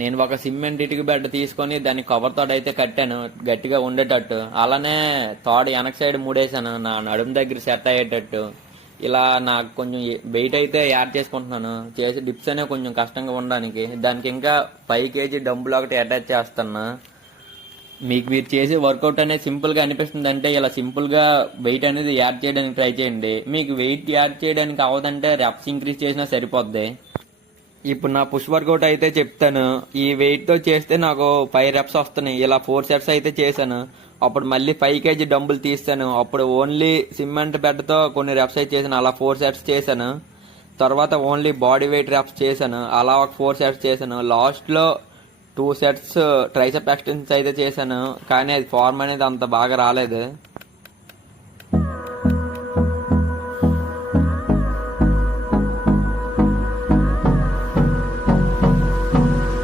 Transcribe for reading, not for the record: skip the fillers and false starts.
నేను ఒక సిమెంట్ ఇటుక బెడ్ తీసుకొని దాన్ని కవర్ తోట అయితే కట్టాను గట్టిగా ఉండేటట్టు. అలానే తాడు వెనక సైడ్ ముడేసాను నా నడుము దగ్గర సెట్ అయ్యేటట్టు. ఇలా నాకు కొంచెం వెయిట్ అయితే యాడ్ చేసుకుంటున్నాను. చేసి డిప్స్ అనే కొంచెం కష్టంగా ఉండడానికి. దానికి ఇంకా 5 kg డంబుల్ ఒకటి అటాచ్ చేస్తున్నా. మీకు మీరు చేసే వర్కౌట్ అనేది సింపుల్ గా అనిపిస్తుంది అంటే ఇలా సింపుల్ గా వెయిట్ అనేది యాడ్ చేయడానికి ట్రై చేయండి. మీకు వెయిట్ యాడ్ చేయడానికి అవదంటే రెప్స్ ఇంక్రీజ్ చేసినా సరిపోద్ది. ఇప్పుడు నా పుష్ వర్కౌట్ అయితే చెప్తాను. ఈ వెయిట్ తో చేస్తే నాకు 5 reps వస్తున్నాయి. ఇలా 4 sets అయితే చేశాను. అప్పుడు మళ్ళీ 5 kg డంబుల్ తీస్తాను. అప్పుడు ఓన్లీ సిమెంట్ బెడ్ తో కొన్ని రెప్స్ అయితే చేశాను. అలా 4 sets చేశాను. తర్వాత ఓన్లీ బాడీ వెయిట్ రెప్స్ చేశాను. అలా ఒక 4 sets చేశాను. లాస్ట్ లో 2 sets ట్రైసెప్ ఎక్స్టెన్షన్స్ అయితే చేశాను. కానీ అది ఫార్మ్ అనేది అంత బాగా రాలేదు.